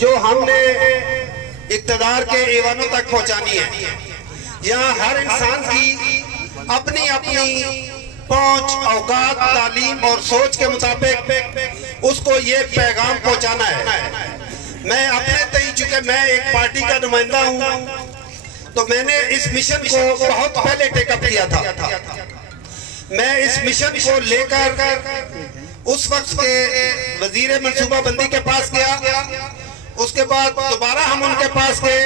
जो हमने इक़्तिदार के ऐवानों तक पहुंचानी है। यहाँ हर इंसान की अपनी अपनी पहुंच, औकात, तालीम और सोच के मुताबिक उसको ये पैगाम पहुंचाना है। मैं अपने तय, चूंकि मैं एक पार्टी का नुमाइंदा हूँ, तो मैंने इस मिशन को बहुत पहले टेकअप किया था। मैं इस मिशन को लेकर उस वक्त के वजीर मनसूबाबंदी के पास गया, उसके बाद दोबारा हम उनके पास गए।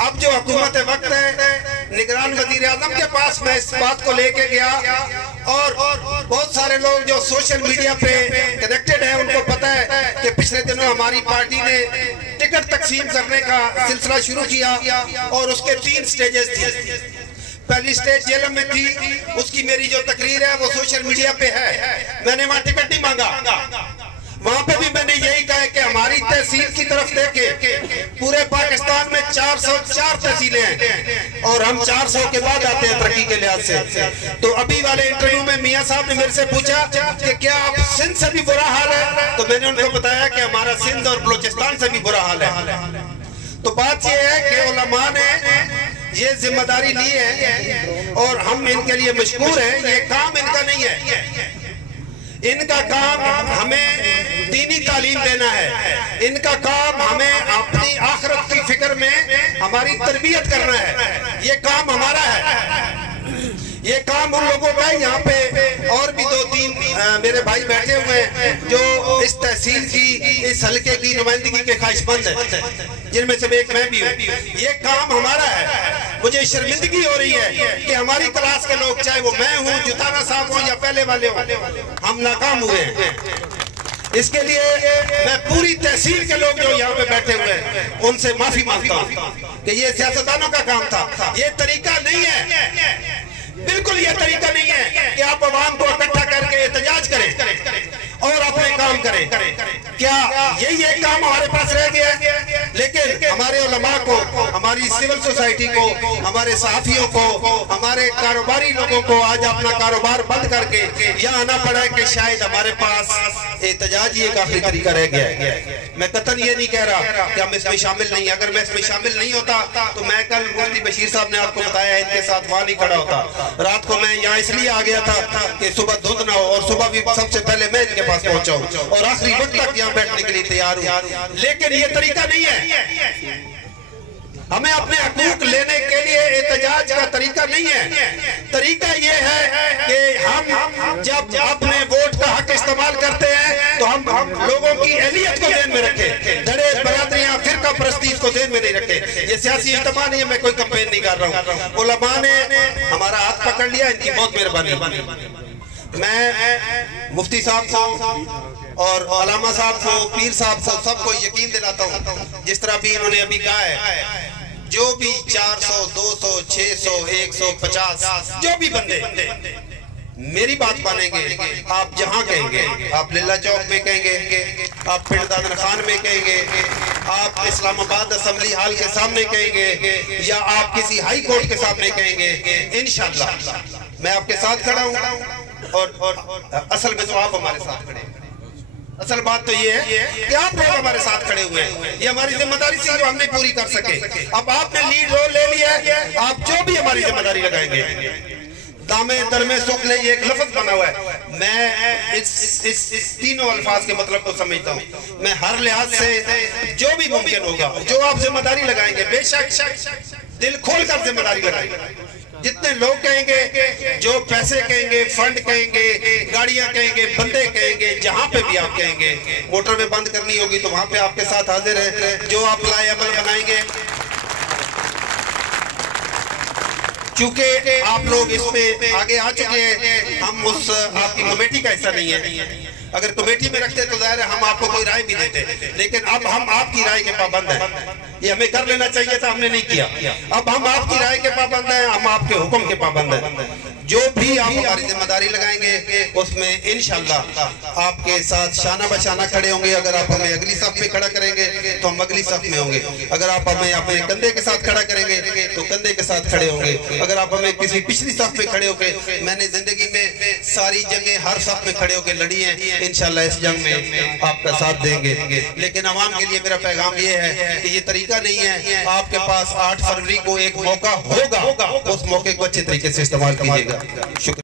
अब जो हुकूमत वक्त है, निगरान वजीर आजम के पास मैं इस बात को लेके गया, और बहुत सारे लोग जो सोशल मीडिया पे कनेक्टेड है उनको पता है कि पिछले दिनों हमारी पार्टी ने टिकट तकसीम करने का सिलसिला शुरू किया, और उसके 3 स्टेजेस थी। पहली स्टेज जेल में थी, उसकी मेरी जो तकरीर है वो सोशल मीडिया पे है। मैंने वहाँ टिकट नहीं मांगा, वहाँ पे भी मैंने यही कहा कि हमारी तहसील की तरफ देखे, पूरे पाकिस्तान में 404 तहसीलें हैं और हम 400 के बाद आते हैं तरक्की के लिहाज से। तो अभी वाले इंटरव्यू में मियाँ साहब ने मेरे से पूछा कि क्या आप सिंध से भी बुरा हाल है, तो मैंने उनको बताया कि हमारा सिंध और बलूचिस्तान से भी बुरा हाल है। तो बात यह है कि उलमा ने ये जिम्मेदारी ली है और हम इनके लिए मशकूर हैं। ये काम इनका नहीं है, इनका काम हमें दीनी तालीम देना है, इनका काम हमें अपनी आखिरत की फिक्र में हमारी तरबियत करना है। ये काम हमारा है, ये काम उन लोगों का है। यहाँ पे और भी 2-3 मेरे भाई बैठे हुए हैं जो इस तहसील की, इस हल्के की नुमाइंदगी के ख्वाहिशमंद हैं, जिनमें से एक मैं भी हूँ। ये काम हमारा है। मुझे शर्मिंदगी हो रही है कि हमारी क्लास के लोग, चाहे वो मैं हूँ, जुताना साहब हो या पहले वाले हो, हम नाकाम हुए हैं। इसके लिए मैं पूरी तहसील के लोग जो यहाँ पे बैठे हुए हैं उनसे माफी मांगता हूँ कि ये सियासतदानों का काम था। ये तरीका नहीं है, बिल्कुल ये तरीका नहीं है कि आप अवाम को इकट्ठा करके एहतजाज करें और अपने काम करें। क्या यही एक काम हमारे पास रह गया है? लेकिन हमारे उलमा को, हमारी सिविल सोसाइटी को, हमारे सहाफियों को, हमारे कारोबारी लोगों को आज अपना कारोबार बंद करके यहाँ आना पड़ा है कि शायद हमारे पास एहतजाज ही एक आखिरी तरीका रह गया है। मैं कतन ये नहीं कह रहा कि हम इसमें शामिल नहीं। अगर मैं इसमें शामिल नहीं होता तो मैं कल मुफ्ती बशीर साहब ने आपको बताया इनके साथ वहां नहीं खड़ा होता। रात को मैं यहाँ इसलिए आ गया था कि सुबह धुंध ना हो, और सुबह भी सबसे पहले मैं इनके पास पहुंचा हूँ और आखिरी वक्त तक यहाँ बैठने के लिए तैयार हूँ। लेकिन ये तरीका नहीं है, हमें अपने हकूक लेने के लिए एहतजाज का तरीका नहीं है। तरीका ये है कि हम जब अपने वोट का हक इस्तेमाल करते हैं तो हम लोगों की अहलियत को ध्यान में रखें, धड़े बरादरियां, फिरका परस्ती को ध्यान में नहीं रखें। ये सियासी इज्तिमा नहीं है, मैं कोई कैंपेन नहीं कर रहा हूँ। उलमा ने हमारा हाथ पकड़ लिया, इनकी बहुत मेहरबानी। मैं मुफ्ती साहब को और अलामा साहब को, पीर साहब को, सबको यकीन दिलाता हूँ, जिस तरह भी इन्होंने अभी कहा है, जो भी 400, 200, 600, 150 जो भी बंदे मेरी बात मानेंगे, आप जहां कहेंगे, आप लीला चौक में कहेंगे, आप पिंडदादन खान में कहेंगे, आप इस्लामाबाद असेंबली हॉल के सामने कहेंगे, या आप किसी हाई कोर्ट के सामने कहेंगे, इंशाअल्लाह मैं आपके साथ खड़ा हूं। और असल में तो आप हमारे साथ खड़े हैं। असल बात तो ये है कि आप लोग हमारे साथ खड़े हुए हैं। ये हमारी जिम्मेदारी थी जो हम नहीं पूरी कर सके। अब आपने लीड रोल ले लिया है, आप जो भी हमारी जिम्मेदारी लगाएंगे। दामे दरमे सुख ने ये एक लफ्ज बना हुआ है, मैं इस तीनों अल्फाज के मतलब को समझता हूँ। मैं हर लिहाज से जो भी मुमकिन होगा, जो आप जिम्मेदारी लगाएंगे, बेशक दिल खोल कर जिम्मेदारी लगाएंगे। जितने लोग कहेंगे, जो पैसे कहेंगे, फंड कहेंगे, गाड़ियां कहेंगे, बंदे कहेंगे, जहां पे भी आप कहेंगे, मोटर में बंद करनी होगी तो वहां पे आपके साथ हाजिर है। जो आप लाए अमल बनाएंगे, चूंकि आप लोग इसमें आगे आ चुके हैं, हम उस आपकी कमेटी का हिस्सा नहीं है। अगर कमेटी में रखते तो जाहिर है हम आपको कोई राय भी देते, लेकिन अब हम आपकी राय के पाबंद हैं। ये हमें कर लेना चाहिए था, हमने नहीं किया। अब हम आपकी राय के पाबंद हैं, हम आपके हुक्म के पाबंद हैं। जो भी आप हमारी जिम्मेदारी लगाएंगे उसमें इंशाअल्लाह आपके साथ शाना बशाना खड़े होंगे। अगर आप हमें अगली सफ में खड़ा करेंगे तो हम अगली सफ में होंगे। अगर आप हमें अपने कंधे के साथ खड़ा करेंगे तो कंधे के साथ खड़े होंगे। अगर आप हमें किसी पिछली सफ में खड़े होंगे, मैंने जिंदगी में सारी जंगें हर सब में खड़े होकर लड़ी हैं, इंशाल्लाह इस जंग में आपका साथ देंगे। लेकिन अवाम के लिए मेरा पैगाम ये है कि ये तरीका नहीं है, आपके पास 8 फरवरी को एक मौका होगा, उस मौके को अच्छे तरीके से इस्तेमाल कीजिएगा। शुक्रिया।